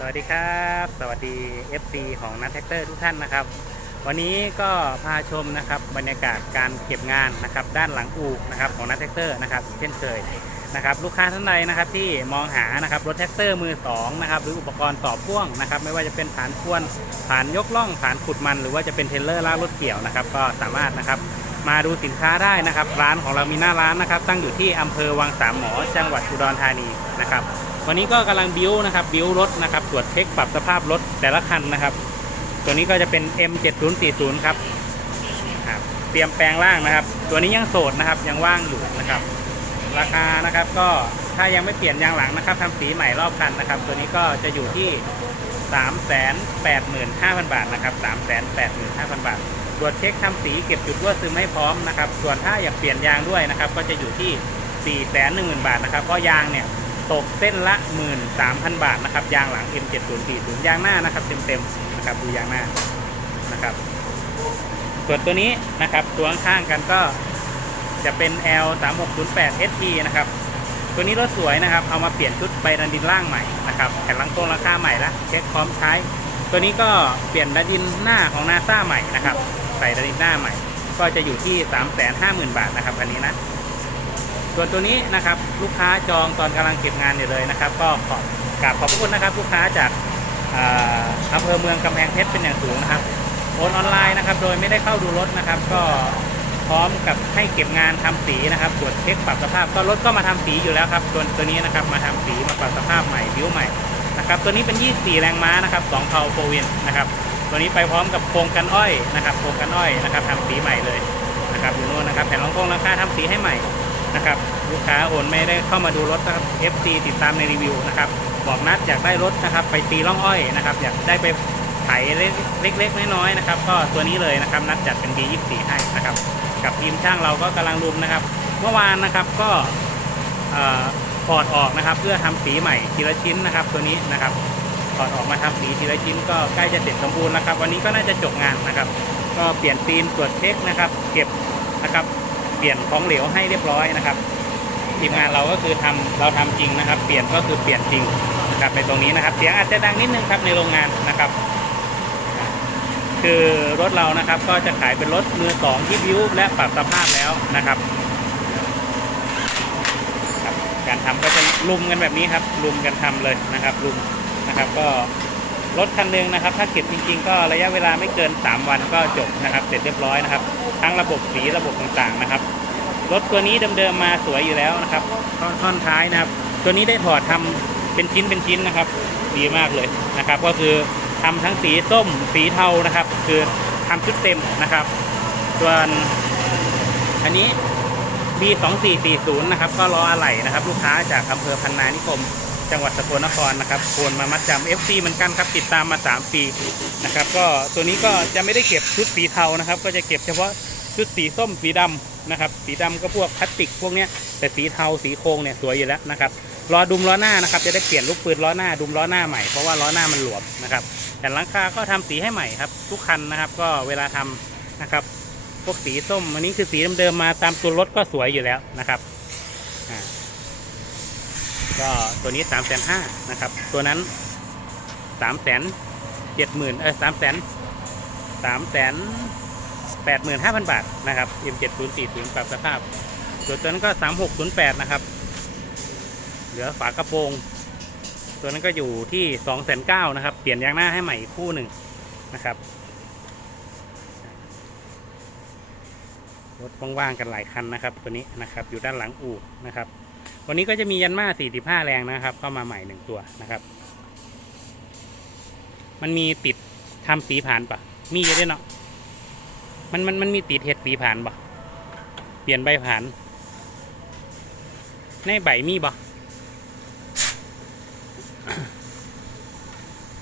สวัสดีครับ สวัสดี FC ของนัทแท็กเตอร์ทุกท่านนะครับ วันนี้ก็พาชมนะครับบรรยากาศการเก็บงานนะครับด้านหลังอู่นะครับของนัทแท็กเตอร์นะครับเช่นเคยนะครับลูกค้าท่านใดนะครับที่มองหานะครับรถแท็กเตอร์มือสองนะครับหรืออุปกรณ์ต่อพ่วงนะครับไม่ว่าจะเป็นฐานพวนฐานยกล่องฐานขุดมัน หรือว่าจะเป็นเทรลเลอร์ลากรถเกี่ยวนะครับก็สามารถนะครับ มาดูสินค้าได้นะครับ ร้านของเรามีหน้าร้านนะครับ ตั้งอยู่ที่อำเภอวังสามหมอจังหวัดอุดรธานีนะครับ วันนี้ก็กำลังบิ้วนะครับบิ้วรถนะครับตรวจเช็คปรับสภาพรถแต่ละคันนะครับ ตัวนี้ก็จะเป็น M7040 ครับครับเตรียมแปลงร่างนะครับ ตัวนี้ยังโสดนะครับยังว่างอยู่นะครับ ราคานะครับก็ถ้ายังไม่เปลี่ยนยางหลังนะครับทำสีใหม่รอบคันนะครับ ตัวนี้ก็จะอยู่ที่ 385,000 บาทนะครับ 385,000 บาท ตรวจเช็คทำสีเก็บจุดรั่วซึมให้พร้อมนะครับ ส่วนถ้าอยากเปลี่ยนยางด้วยนะครับ ก็จะอยู่ที่ 410,000 บาทนะครับ เพราะยางเนี่ยตกเส้นละ 13,000 บาทนะครับ ยางหลัง M7040 ยางหน้านะครับเต็มๆนะครับดูยางหน้านะครับ ส่วนตัวนี้นะครับตัวข้างกันก็จะเป็น L3608 ST นะครับ ตัวนี้รถสวยนะครับ เอามาเปลี่ยนชุดใบดันดินล่างใหม่นะครับแผ่นลังต้งราคาใหม่ละเช็คพร้อมใช้ ตัวนี้ก็เปลี่ยนดันดินหน้าของนาซาใหม่นะครับ ใส่ดันดินหน้าใหม่ ก็จะอยู่ที่ 350,000 บาทนะครับอันนี้นะ ส่วนตัวนี้นะครับลูกค้าจองตอนกำลังเก็บงานอยู่เลยนะครับ ก็ขอกราบขอบคุณนะครับ ลูกค้าจากอ่าอำเภอเมืองกำแพงเพชรเป็นอย่างสูงนะครับโอนออนไลน์นะครับ โดยไม่ได้เข้าดูรถนะครับ ก็พร้อมกับให้เก็บงานทำสีนะครับตรวจเช็คปรับสภาพ ก็รถก็มาทำสีอยู่แล้วครับตัวตัวนี้นะครับมาทำสีมาปรับสภาพใหม่บิ้วใหม่นะครับ ตัวนี้เป็น 24 แรงม้านะครับ2เพาโฟวินนะครับ ตัวนี้ไปพร้อมกับโครงกันอ้อยนะครับโครงกันอ้อยนะครับทำสีใหม่เลยนะครับอยู่นู่นนะครับแผ่นรองโค้งราคาทำสีให้ใหม่นะครับลูกค้าโอนไม่ได้เข้ามาดูรถนะครับ FC ติดตามในรีวิวนะครับบอกนัดอยากได้รถนะครับ ไปตีร่องอ้อยนะครับอยากได้ไปไถเล็กๆน้อยๆนะครับ ก็ตัวนี้เลยนะครับนัดจัดเป็น B24 ให้นะครับ กับทีมช่างเราก็กำลังรุมนะครับ เมื่อวานนะครับก็เอ่อถอดออกนะครับ เพื่อทำสีใหม่ทีละชิ้นนะครับ ตัวนี้นะครับ ถอดออกมาทำสีทีละชิ้นก็ใกล้จะเสร็จสมบูรณ์แล้วครับ วันนี้ก็น่าจะจบงานนะครับ ก็เปลี่ยนฟิล์มตรวจเช็คนะครับ เก็บนะครับ เปลี่ยนของเหลวให้เรียบร้อยนะครับทีมงานเราก็คือทำเราทำจริงนะครับ เปลี่ยนก็คือเปลี่ยนจริงนะครับในตรงนี้นะครับ เสียงอาจจะดังนิดนึงครับในโรงงานนะครับ คือรถเรานะครับก็จะขายเป็นรถมือสองที่บิ้วและปรับสภาพแล้วนะครับครับการทำก็จะลุมกันแบบนี้ครับลุมกันทำเลยนะครับลุม นะครับ ก็รถคันหนึงนะครับ ถ้าเก็บจริง ๆ ก็ระยะเวลาไม่เกิน 3 วันก็จบนะครับ เสร็จเรียบร้อยนะครับ ทั้งระบบสีระบบต่างๆนะครับ รถตัวนี้เดิมๆมาสวยอยู่แล้วนะครับท่อนท่อนท้ายนะครับ ตัวนี้ได้ถอดทำเป็นชิ้นเป็นชิ้นนะครับ ดีมากเลยนะครับ ก็คือทำทั้งสีส้มสีเทานะครับ คือทำชุดเต็มนะครับ ส่วนอันนี้ B2440 นะครับ ก็ล้ออะไหล่นะครับ ลูกค้าจากอำเภอพันนานิคม จังหวัดสกลนครนะครับโอนมามัดจำ FC เหมือนกันครับติดตามมา 3 ปีนะครับก็ตัวนี้ก็จะไม่ได้เก็บชุดสีเทานะครับ ก็จะเก็บเฉพาะชุดสีส้มสีดำนะครับสีดำก็พวกพลาสติกพวกเนี้ยแต่สีเทาสีโครงเนี่ยสวยอยู่แล้วนะครับรอดุมล้อหน้านะครับจะได้เปลี่ยนลูกปืนล้อหน้าดุมล้อหน้าใหม่เพราะว่าล้อหน้ามันหลวมนะครับแต่หลังคาก็ทำสีให้ใหม่ครับทุกคันนะครับก็เวลาทำนะครับพวกสีส้มอันนี้คือสีเดิมๆมาตามตัวรถก็สวยอยู่แล้วนะครับอ่า ก็ตัวนี้สามแสนห้านะครับ ตัวนั้นสามแสนเจ็ดหมื่นเออสามแสนสามแสนแปดหมื่นห้าพันบาทนะครับ M เจ็ดศูนย์สี่ศูนย์ปรับสภาพ ส่วนตัวนั้นก็สามหกศูนย์แปดนะครับ เหลือฝากระโปรง ตัวนั้นก็อยู่ที่สองแสนเก้านะครับ เปลี่ยนยางหน้าให้ใหม่คู่หนึ่งนะครับรถว่างๆกันหลายคันนะครับ ตัวนี้นะครับอยู่ด้านหลังอู่นะครับ วันนี้ก็จะมียันมา45 แรงนะครับ เข้ามาใหม่หนึ่งตัวนะครับ มันมีติดทำสีผ่านปะมีอยู่ด้วยเนาะมันมันมันมีติดเห็ดสีผ่านปะเปลี่ยนใบผ่าน ในใบมีปะ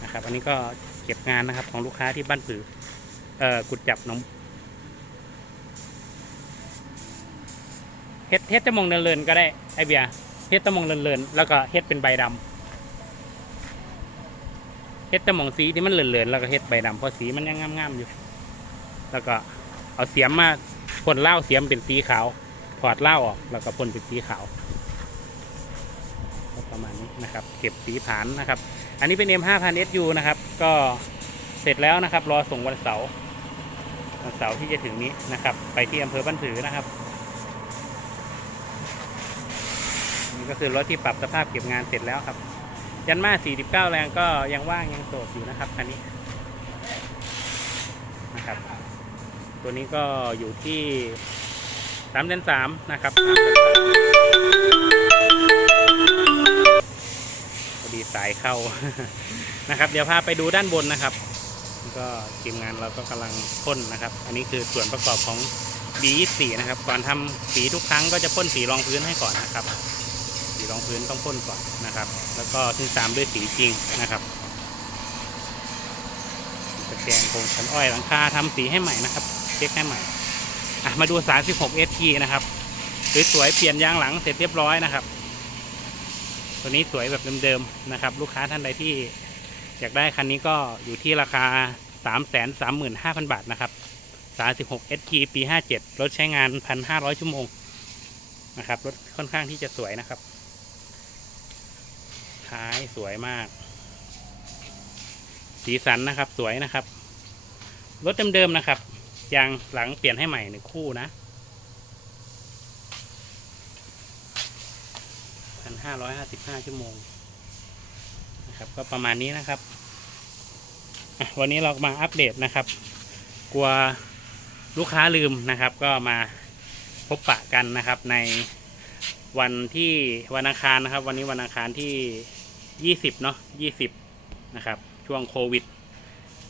นะครับ อันนี้ก็เก็บงานนะครับของลูกค้าที่บ้านผือ เอ่อกุดจับน้อง เฮ็ดเฮ็ดตะมองเลินๆก็ได้ไอเบียเฮ็ดแตะมองเลินๆแล้วก็เฮ็ดเป็นใบดำเฮ็ดแตะมองสีที่มันเลินๆแล้วก็เฮ็ดใบดำเพราะสีมันยังงามๆอยู่ แล้วก็เอาเสียมมาพ่นเหล้าเสียมเป็นสีขาวถอดเหล้าออกแล้วก็พ่นเป็นสีขาวประมาณนี้นะครับ เก็บสีผานนะครับ อันนี้เป็น M 5 0 0 SU นะครับ ก็เสร็จแล้วนะครับ รอส่งวันเสาร์วันเสาร์ที่จะถึงนี้นะครับ ไปที่อำเภอบ้านผือนะครับ นี่ ก็คือรถที่ปรับสภาพเก็บงานเสร็จแล้วครับ ยันมา 49 แรงก็ยังว่างยังโสดอยู่นะครับคันนี้นะครับ ตัวนี้ก็อยู่ที่3เดือน3นะครับพอดีสายเข้านะครับ เดี๋ยวพาไปดูด้านบนนะครับก็ทีมงานเราก็กำลังพ่นนะครับ อันนี้คือส่วนประกอบของ B24 นะครับ ก่อนทำสีทุกครั้งก็จะพ่นสีรองพื้นให้ก่อนนะครับ สีรองพื้นต้องพ่นก่อนนะครับ แล้วก็ถึงตามด้วยสีจริงนะครับตะแกรงโครงชั้นอ้อยหลังคาทำสีให้ใหม่นะครับเช็คให้ใหม่อะมาดู 36 ST นะครับสวยๆเปลี่ยนยางหลังเสร็จเรียบร้อยนะครับ ตัวนี้สวยแบบเดิมๆนะครับ ลูกค้าท่านใดที่อยากได้คันนี้ก็อยู่ที่ราคา 335,000 บาทนะครับ 36 ST ปี 57 รถใช้งาน 1,500 ชั่วโมงนะครับ รถค่อนข้างที่จะสวยนะครับ ท้ายสวยมาก สีสันนะครับสวยนะครับ รถเดิมๆนะครับ ยางหลังเปลี่ยนให้ใหม่หนึ่งคู่นะพันห้าร้อยห้าสิบห้าชั่วโมงนะครับก็ประมาณนี้นะครับ วันนี้เรามาอัปเดตนะครับ กลัวลูกค้าลืมนะครับ ก็มาพบปะกันนะครับในวันที่วันอังคารนะครับ วันนี้วันอังคารที่ ยี่สิบเนาะยี่สิบนะครับ ช่วงโควิด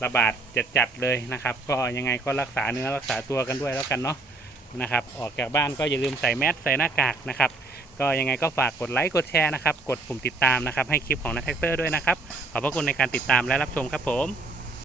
ระบาดจัดๆเลยนะครับ ก็ยังไงก็รักษาเนื้อรักษาตัวกันด้วยแล้วกันเนาะนะครับ ออกจากบ้านก็อย่าลืมใส่แมสใส่หน้ากากนะครับ ก็ยังไงก็ฝากกดไลค์กดแชร์นะครับ กดปุ่มติดตามนะครับ ให้คลิปของนักแท็กเตอร์ด้วยนะครับ ขอบพระคุณในการติดตามและรับชมครับผม